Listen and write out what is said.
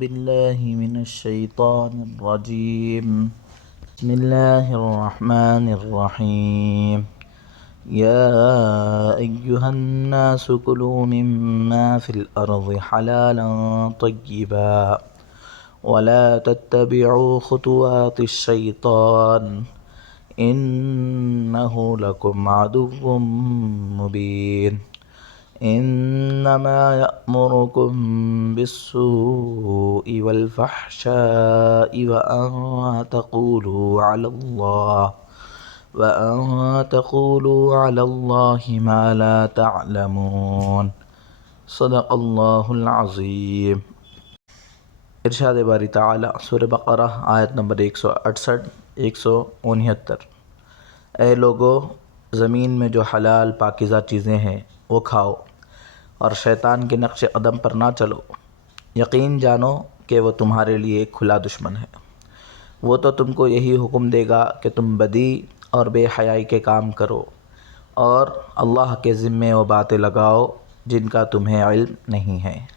बिल्लाहि मिनश्शैतानिर्रजीम बिस्मिल्लाहिर्रहमानिर्रहीम या अय्युहन्नासु कुलू मिम्मा फिल अर्ज़ि हलालन तय्यिबा वला तत्तबिउ खुतुवातिश्शैतान इन्नहु लकुम अदुव्वुम मुबीन इन्नमा यअमुरुकुम बिस्सूइ वल फ़हशाइ व अन तक़ूलू अलल्लाहि मा ला तअलमून। सदक़ल्लाहुल अज़ीम। इरशाद बारी ताला सूरह बक़रा आयत नंबर 168 169। ए लोगो, ज़मीन में जो हलाल पाकीज़ा चीज़ें हैं वो खाओ और शैतान के नक्श कदम पर ना चलो। यकीन जानो कि वो तुम्हारे लिए खुला दुश्मन है। वो तो तुमको यही हुक्म देगा कि तुम बदी और बेहयाई के काम करो और अल्लाह के ज़िम्मे वो बातें लगाओ जिनका तुम्हें इल्म नहीं है।